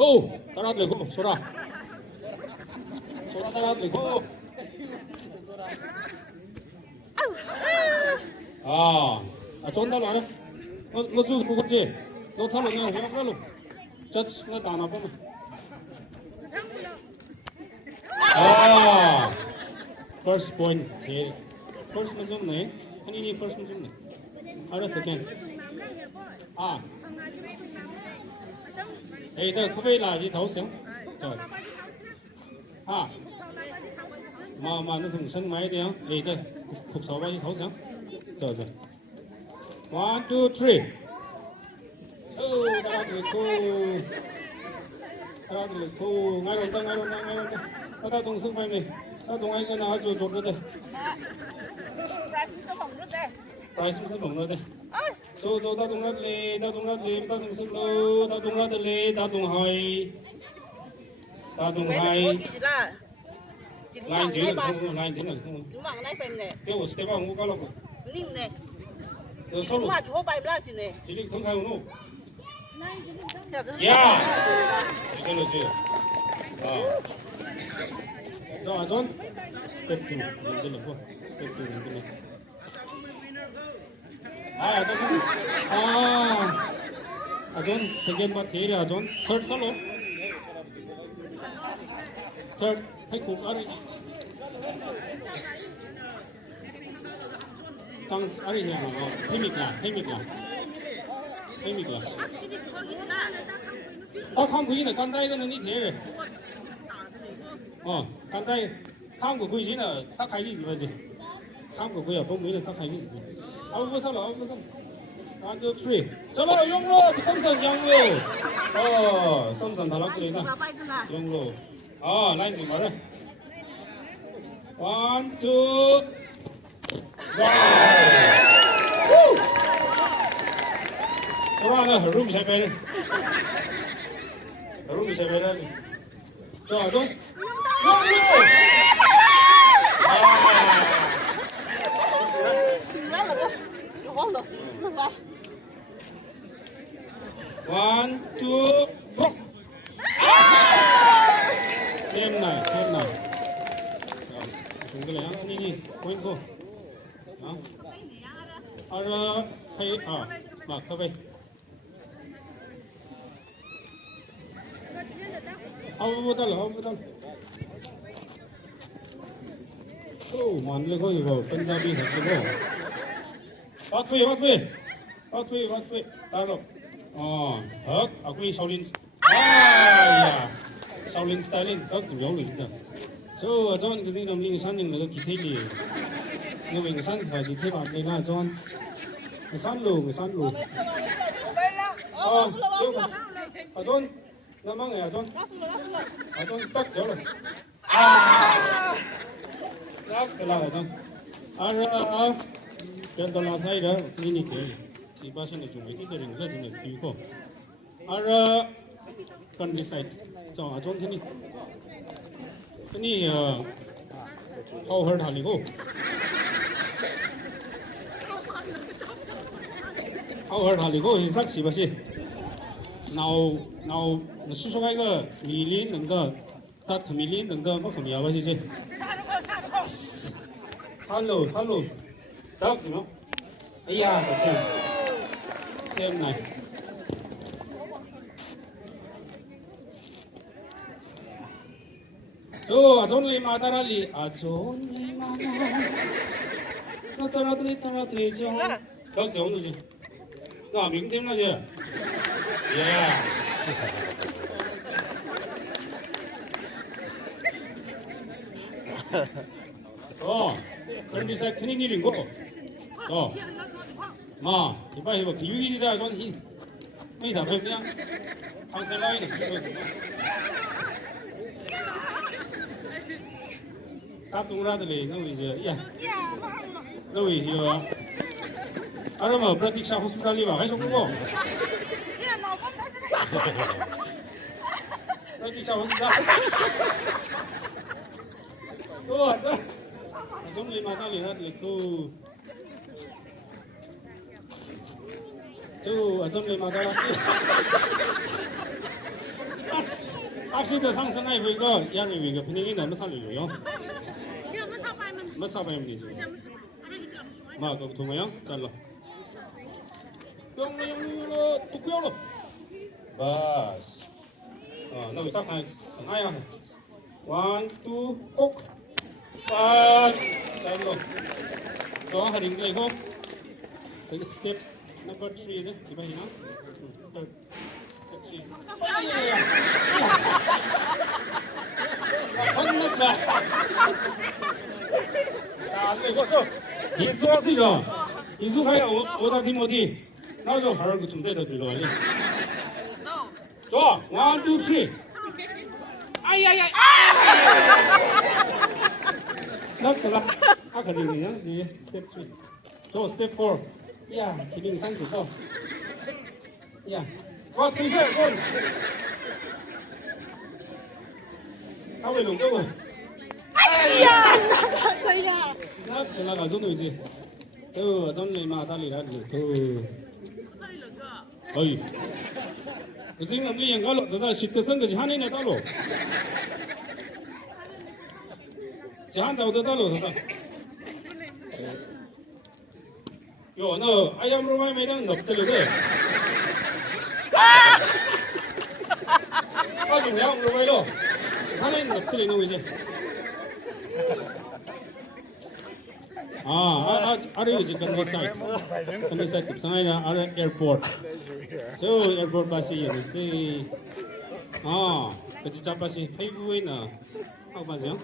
Go. Tarat le go. Sora. Sora tarat le go. Trốn đâu rồi? Nó rút của con gì? Nó thằng này nó ra luôn. Chất nó đào nào không? First point. First một chút này. Anh đi first một chút này. Ở second. Ê, đây có phải là gì thấu xíu? Rồi. Mà nó thùng sân máy đi á. Ê, đây cục sáu bao nhiêu thấu xíu? Rồi. 1, 2, 3. Tarat le go. Tarat le go. Ngay rồi đây. Ta tung sức này. Ta tung anh cái nào cho chốt rồi đây. Price sẽ bỏng rồi đây. Cho ta tung ra lên, ta tung sức lô, ta tung ra lên, ta tung hai. Line chứ là không. Cái của step vào ngũ cao lộc. Rồi số chỉ định thông khai nụ. Yes. Chỉ cái là gì? Rồi John. Step 2. Ini loh. Step 2 ini. John second part here John. Third solo. Third. Hay cục ở đây. 장 아니 그냥 힘이야. 한국인은 간다이는 이 제일. 간다이 한국 구이지는 싹하기 그러지. 한국 구야 본국인은 싹하기. 아우부서로. 1, 2, 3. 저봐라 용로 삼선 양로. 삼선 달라그래나. 용로. 라인 좀 말해. 1, 2. Wow! Sora는 룸 세배를. 룸 세배를. 자, 좀. One, two, go. Thêm này. Chúng cái này đi, quên cô. Hay mặc các bạn. Không bắt đầu. Món này có gì vào Punjabi thật không? Bắt phi. Taro. Ở quy Shaolin. Shaolin styling các kiểu giống này. So John cái gì làm linh sản những cái kỳ thi gì? Nhưng mình sản phải chỉ thêm vào đây là John. Sản lù. John. Nó mang này John. John tắt chỗ rồi. Cái là John. Trên đó là sai đó, cái này thì ba sinh chuẩn bị cái đường là gì này có. Countryside. Cho John thế này. Cái này how hard hali go. How hard go thì sắc xí bác sĩ. Nào sư số cái 밀린能的 tat 밀린能的뭐 không bác sĩ. Hello. Đó nó. Ây da, thêm này. John lima tarali. John lima. Nó tarali John. Các giống rồi chứ. Nó miếng thêm là gì? Yeah. 그런데 사 큰일 일인 거. 이봐 기육이지다 전 히. 이 다 그냥 항상 라인 딱 동라들이 너무 이제 야. 너무 이거. 아르마 프라틱샤 호스피탈리 와 해서 그거. 프라틱샤 호스피탈. 또 왔다. 좀 lima kali hat itu. Tuh, atom 5 kali. Pas. 확실히 상승하이 이거 양이 이거 분위기 너무 살리고요. 뭐 사봐야 되지? 뭐 그거 동호요? 잘라. 영로 뚜꾸요. 버스. 너 왜 싹하이? 하야. 1, 2, 꼭. 빠. 잘라. 또 하는 거 이거. 스텝 넘버 3네. 이번이나. 스텝 3. 건너가. 자, 이거 좀 인수하시죠. 인수하야 오다 티모티. 나도 하는 거좀 대다 들려와야지. 좋아, 1, 2, 3. 아야야. 나더라. 아까 그러냐? 네, 스텝 3. 저 스텝 4. 야, 기능 상주도. 야, 와, 진짜 건. 아, 왜 농구고? 아이야! 나야. 나 들어가 정도지. 저 전에 마다리라도 그. 어이. 무슨 놈이 연가로 너다 시트선 거지 하네네 달로. 자, 저도 달로 저다. 요, 너 아야므로 많이 매장 넣들려대. 아주 야므로 많이로. 하나는 넣들리는 이제. 아래 이제 컨디사이트 급상하이나 아래 에어포트. 저 에어포트 바시 연시. 그치 잡바시 페이브웨이나 악바지요?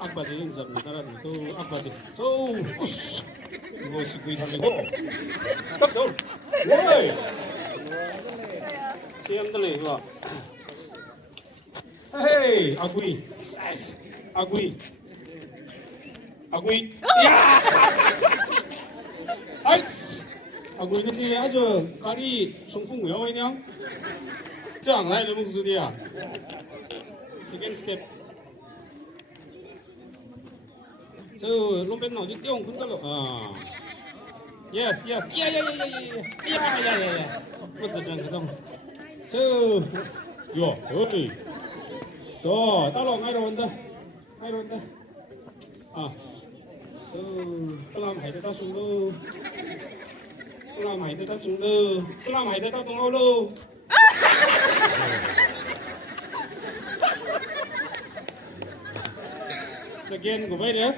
악바지는 잡는 또 악바지. 저 우스. 이거 쓰고 달리고. 딱 오이. 시험들이 이거. 헤이 아구이. 사이스. 아구이. 아구이. 야! 아이스. 아구이 근데 아주 깔이 충풍이요 그냥. 짱 나이는 목소리야. 세컨 스텝. 저 롬벤 어디 떼온 군달로. 예스 예스. 야야야야야야야야야야. 무슨 전 그동. 요 어이. 저 따로 가러 온다. 가러 온다. làm hải ta xuống đâu làm hải ta xuống đâu làm hải ta tung ao đâu second của bây đấy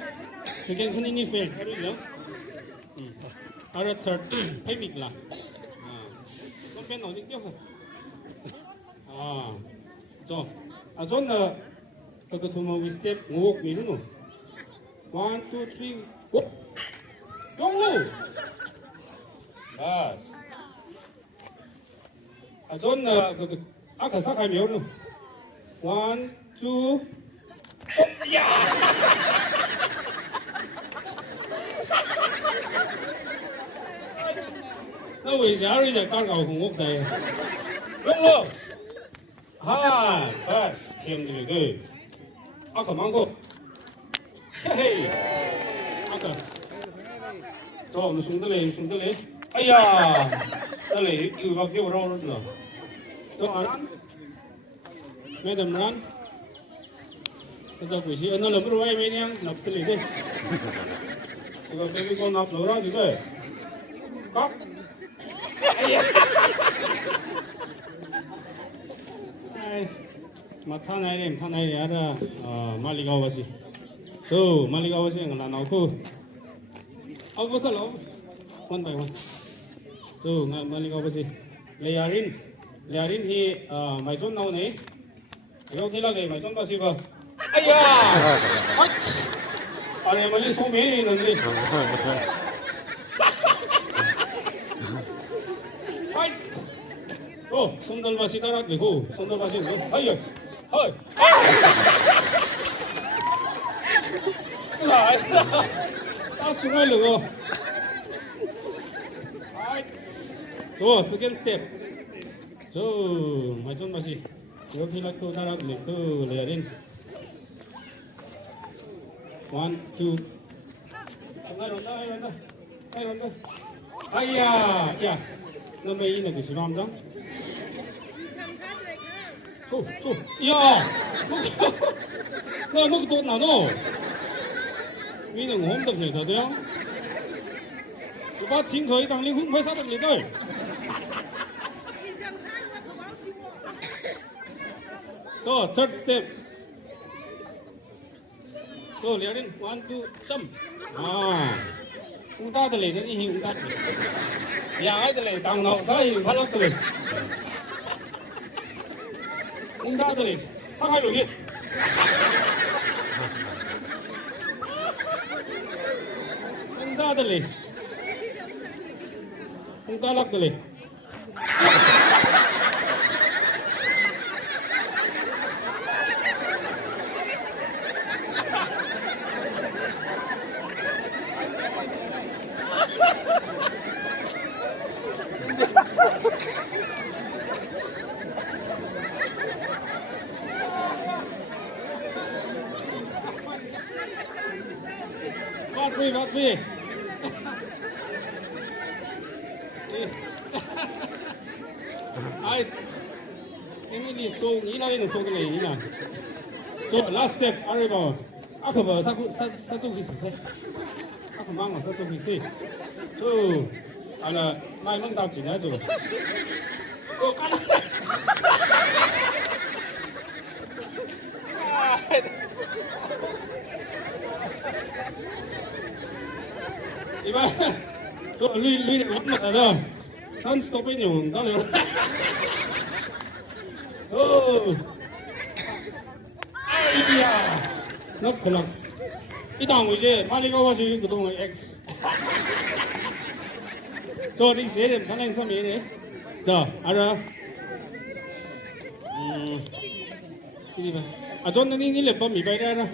second không đi phê hay được không third hay mình là con bên nói trực tiếp rồi John là cái thứ mà we step ngô mình đúng không 1, 2, 3, go! 영루! 전, 아까 사카이 메오루. 1, 2, 야! 나 왜 이제 하루 이제 깔가고 공곡사에. 영루! 버스, 팀들이 아까 망고. 헤이. 아까 저 오늘 숨들래 아야 달래 이거 밖에 오라오르다 저 안한 매담 란 그저 그시 어느 놈으로 와야 매냥 납들리대 이거 세비고 납 넣으라 지금 깍 아야 타나이래 알아 말리가 오바시 또 말리가 오바시 나 나오고 Bớt lâu, one by one. So, Malik obviously, Learin he, my son now ne. Yo kila gay, my son pasi ba. Ayah, what? Are Malik so many nandri. What? Oh, sundal pasi tarat liho, sundal pasi liho. Ayah, hey. 다 숨어려고. 저 세컨 스텝. 저 마존 마시. 여기 라코 사람 그 레아린. 1, 2. 나이런다. 아야, 야. 너 왜 이네 그 시험장? 야, 나 먹기 또 나노. 위는 홈도 그래, 돼요?把钱佢当你空亏杀得你对。So third step. So 两人 1 2 jump. Chúng ta từ lấy nó đi chúng ta. Nhà ai từ lấy tàng nào sai phát lắm từ lấy. Chúng ta từ lấy phát hai lối đi. Chúng ta từ lấy. Chúng ta lắc từ lấy. Bắt phi. Ai, ini di song, ini song cái này nè. So last step, arrival. Aku bawa satu visi. Aku mang satu visi. So, ada mai mang tao chỉ nói rồi. Cô cắn. Iba, so lui được lắm mà đâu. Non stop bên nhung, tao liệu. So, ai ya, nó khờ lắm. 이 당을 이제 빨리 가가지고 그동안 X. 저 이 세렘 방향 섬이네. 자, 알아. 시리바. 아, 저는 이 일레 범 미바이라나.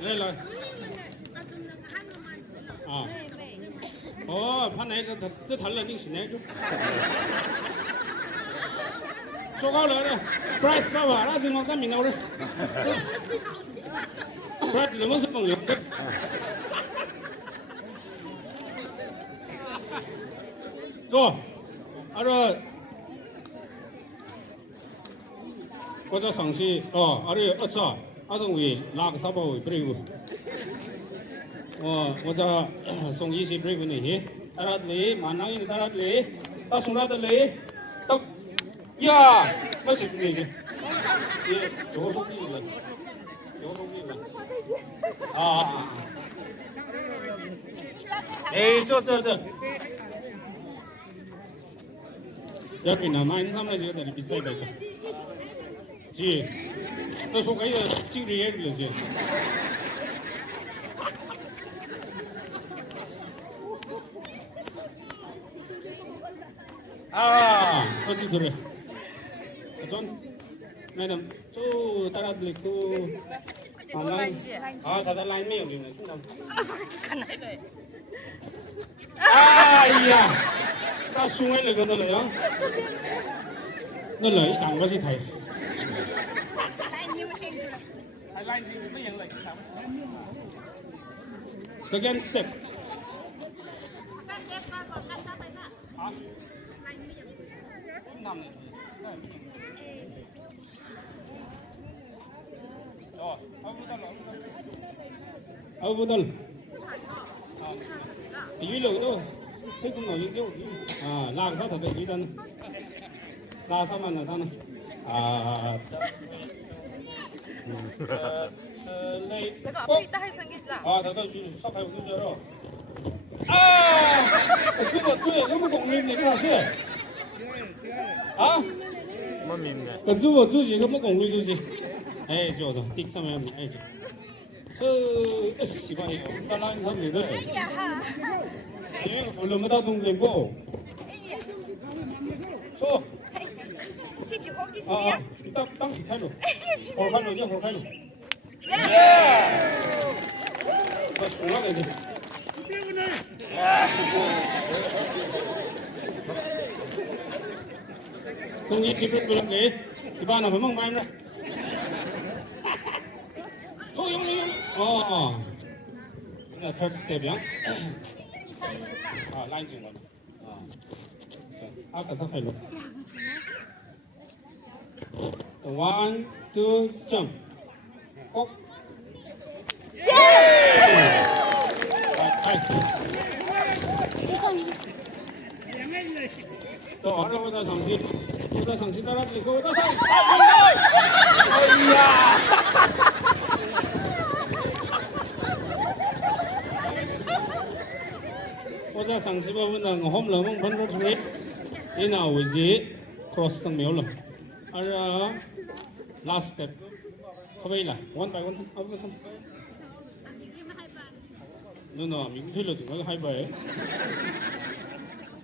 네라. 아. 판에 저 달라 닝시네 좀. 쪼가라라. 프라이스 봐봐. 알아서 먹다 미나오래. 프라이스 너무 성공이야. 저, 알아. 거자 상시, 아래 어차, 아동위 락 사바위 브레이브. 거자 송이시 브레이브네. 따라들리, 만나기 따라들리, 딱 송라들리, 딱, 야, 맛있네 이제. 예, 저거 속이라. 저거 속이라. 에이, 저. 여기 남아있는 사람들이 비싸게 받자. 지, 너 속아야 찌그리 얘기를 지. 어찌 그래. 전, 매덤, 저 따라들이 그, 다들 라인 매요, 우리는. 이야. ta xuống ấy là cái nó lấy nó lấy tặng cái gì thầy second step Abudal dưới lầu đâu thấy cũng nói những làm sao thật được như thế là sao mà người ta này đây 이따 할 생겼다. 다다 sắp phải cũng giờ rồi cái có một cổng linh này là gì cái chú gì có một cổng linh gì ấy chỗ đó tích sao em ấy 저 씨발 이거 따라하는 사람들은 얘가 볼륨에다 좀 내고 줘 딱 비타로 홀칼로지 홀칼로 예스 나 졸라게 돼 송이 집을 그런 게 이바나 보면 많이 나 용리 나 third step이야 라인 찍는 거네 아까 사파이로 1, 2, jump. 꼭. 또 하나 보자 정신. 보자 정신 따라지고 보자 상. 아이야. 보자 상시 보면 홈 러몽 번로 중에 이나 오지 크로스 성 매올라. 알아. Last step. Không phải là one by one. Ông có xong. Nó mình thấy là tụi nó hai bài.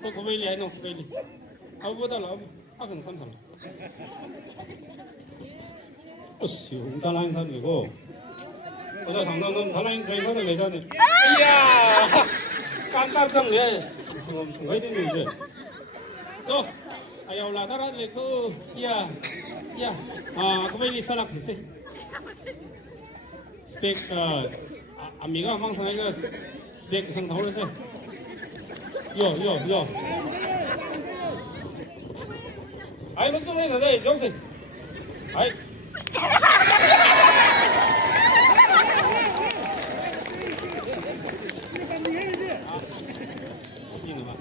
Có phải là nó không phải là. Ông có đó là ông thằng 삼 삼. 어씨, 달라인 선이고. 어제 장난은 달라인 저희 선을 내자네. 이야, 깜깜짝 내. 무슨 거 있는 이제. 저, 아유 라다라네 그, 이야. Ya, kembali salak sih. Spek, amiga mang sang iga spek sang tahu sih. Yo. Ay, musuh ni ada, jom sih. Ay. Ini apa?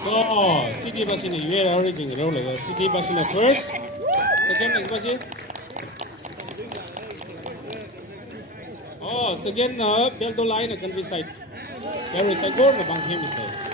So, city bus ini where origin roll le city bus ini first, second next bus ini. Oh, second back to line countryside. Countryside go na bang side.